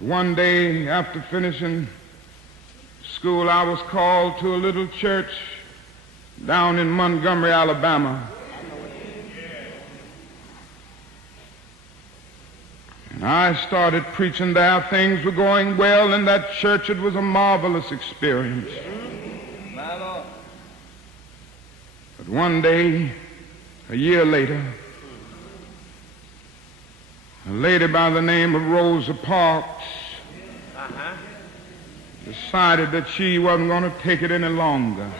One day after finishing school, I was called to a little church down in Montgomery, Alabama. And I started preaching there. Things were going well in that church. It was a marvelous experience. But one day, a year later, a lady by the name of Rosa Parks decided that she wasn't going to take it any longer.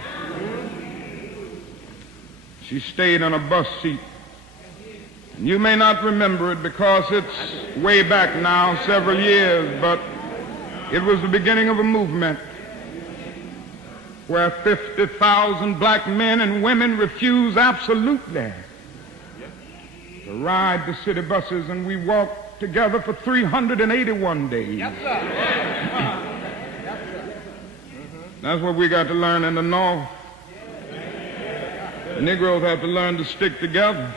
She stayed on a bus seat. And you may not remember it because it's way back now, several years, but it was the beginning of a movement where 50,000 black men and women refused absolutely to ride the city buses, and we walked together for 381 days. Yes, sir. That's what we got to learn in the North. The Negroes have to learn to stick together.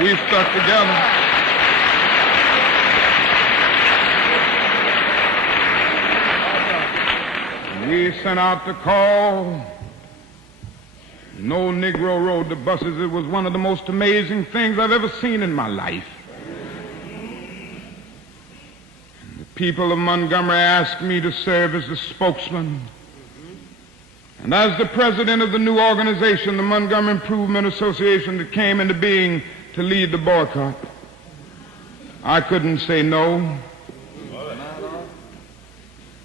We stuck together. We sent out the call. No Negro rode the buses. It was one of the most amazing things I've ever seen in my life. And the people of Montgomery asked me to serve as the spokesman. And as the president of the new organization, the Montgomery Improvement Association, that came into being to lead the boycott, I couldn't say no.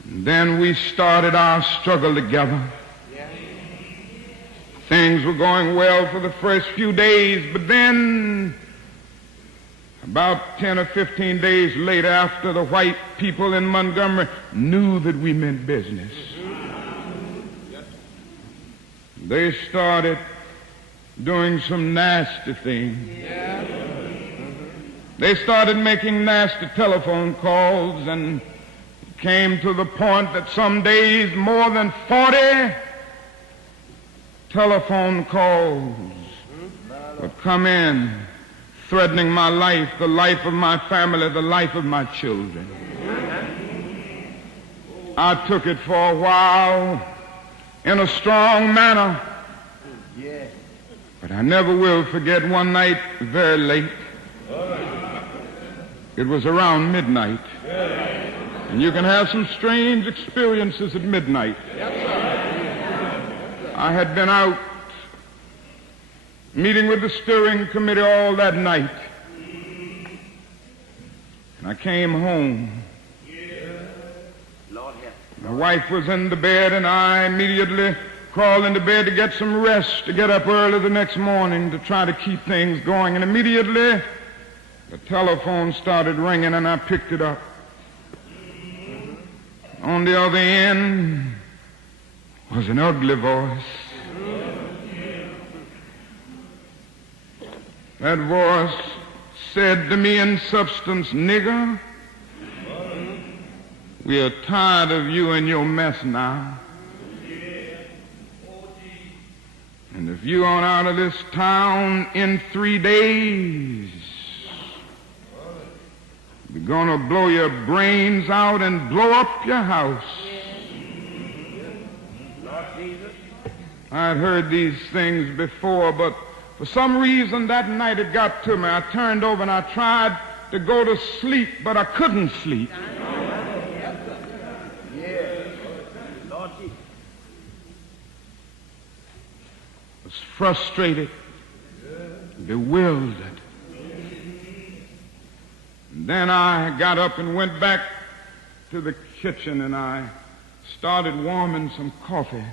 And then we started our struggle together. Things were going well for the first few days, but then about 10 or 15 days later, after the white people in Montgomery knew that we meant business, they started doing some nasty things. They started making nasty telephone calls, and it came to the point that some days more than 40 telephone calls would come in, threatening my life, the life of my family, the life of my children. I took it for a while in a strong manner, but I never will forget one night very late. It was around midnight, and you can have some strange experiences at midnight. I had been out meeting with the steering committee all that night, and I came home. My wife was in the bed, and I immediately crawled into bed to get some rest, to get up early the next morning to try to keep things going. And immediately the telephone started ringing, and I picked it up. On the other end was an ugly voice. That voice said to me in substance, "Nigger, we are tired of you and your mess now. And if you aren't out of this town in 3 days, we're going to blow your brains out and blow up your house." I had heard these things before, but for some reason that night it got to me. I turned over and I tried to go to sleep, but I couldn't sleep. I was frustrated, bewildered. And then I got up and went back to the kitchen, and I started warming some coffee,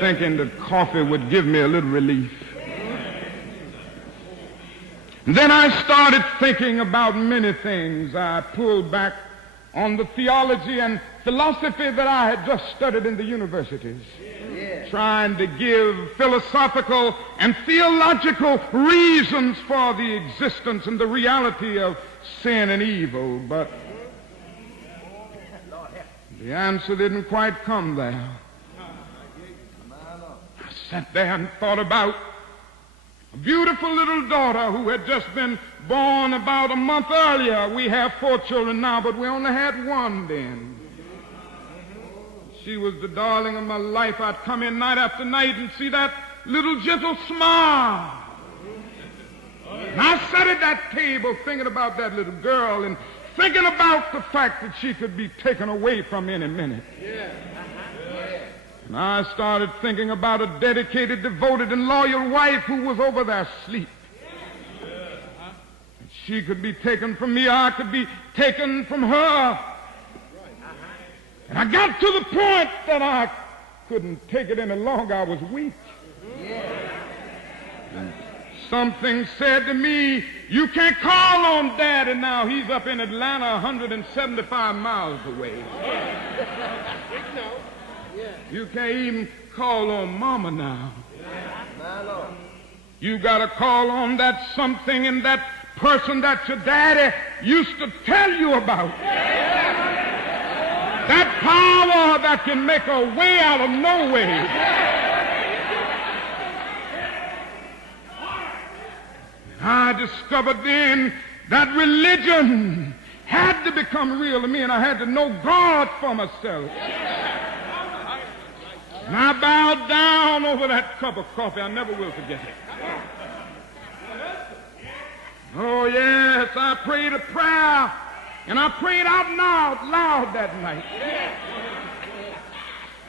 thinking that coffee would give me a little relief. And then I started thinking about many things. I pulled back on the theology and philosophy that I had just studied in the universities, trying to give philosophical and theological reasons for the existence and the reality of sin and evil. But the answer didn't quite come there. I sat there and thought about a beautiful little daughter who had just been born about a month earlier. We have 4 children now, but we only had 1 then. She was the darling of my life. I'd come in night after night and see that little gentle smile. And I sat at that table thinking about that little girl and thinking about the fact that she could be taken away from any minute. And I started thinking about a dedicated, devoted, and loyal wife who was over there asleep. She could be taken from me, I could be taken from her. And I got to the point that I couldn't take it any longer. I was weak. And something said to me, you can't call on Daddy now. He's up in Atlanta 175 miles away. You can't even call on Mama now. You got to call on that something and that person that your daddy used to tell you about. That power that can make a way out of no way. I discovered then that religion had to become real to me, and I had to know God for myself. And I bowed down over that cup of coffee. I never will forget it. Oh, yes, I prayed a prayer, and I prayed out loud that night.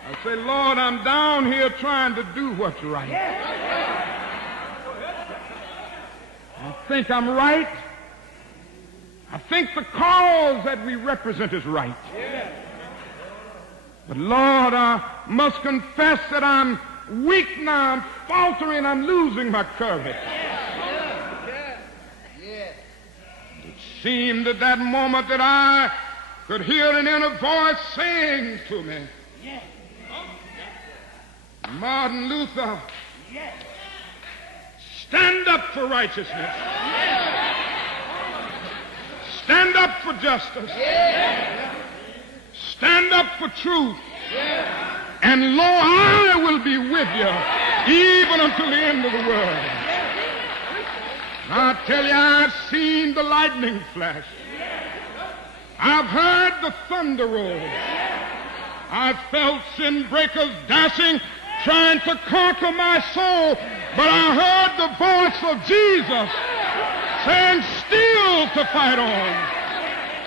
I said, Lord, I'm down here trying to do what's right. I think I'm right. I think the cause that we represent is right. But Lord, I must confess that I'm weak now, I'm faltering, I'm losing my courage. It seemed at that moment that I could hear an inner voice saying to me, Martin Luther, stand up for righteousness. Stand up for justice. Stand up for truth. And lo, I will be with you even until the end of the world. I tell you, I've seen the lightning flash. I've heard the thunder roll. I've felt sin breakers dashing, trying to conquer my soul. But I heard the voice of Jesus saying, still to fight on.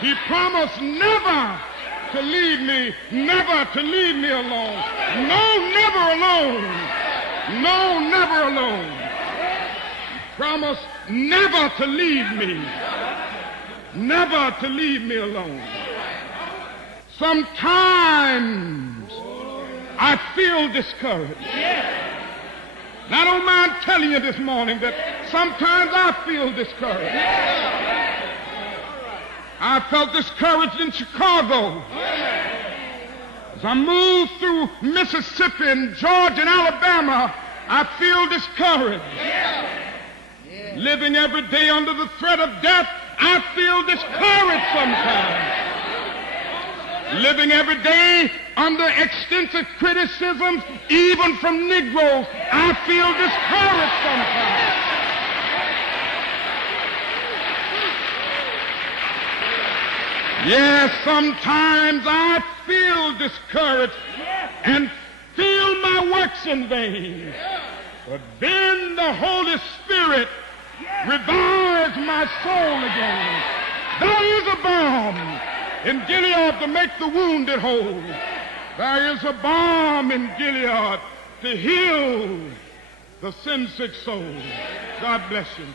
He promised never to leave me, never to leave me alone. No, never alone. No, never alone. He promised never to leave me, never to leave me alone. Sometimes I feel discouraged. And I don't mind telling you this morning that sometimes I feel discouraged. I felt discouraged in Chicago. As I moved through Mississippi and Georgia and Alabama, I feel discouraged. Living every day under the threat of death, I feel discouraged sometimes. Living every day under extensive criticisms, even from Negroes, I feel discouraged sometimes. Yes, sometimes I feel discouraged and feel my works in vain. But then the Holy Spirit revives my soul again. There is a balm in Gilead to make the wounded whole. There is a balm in Gilead to heal the sin-sick soul. God bless you.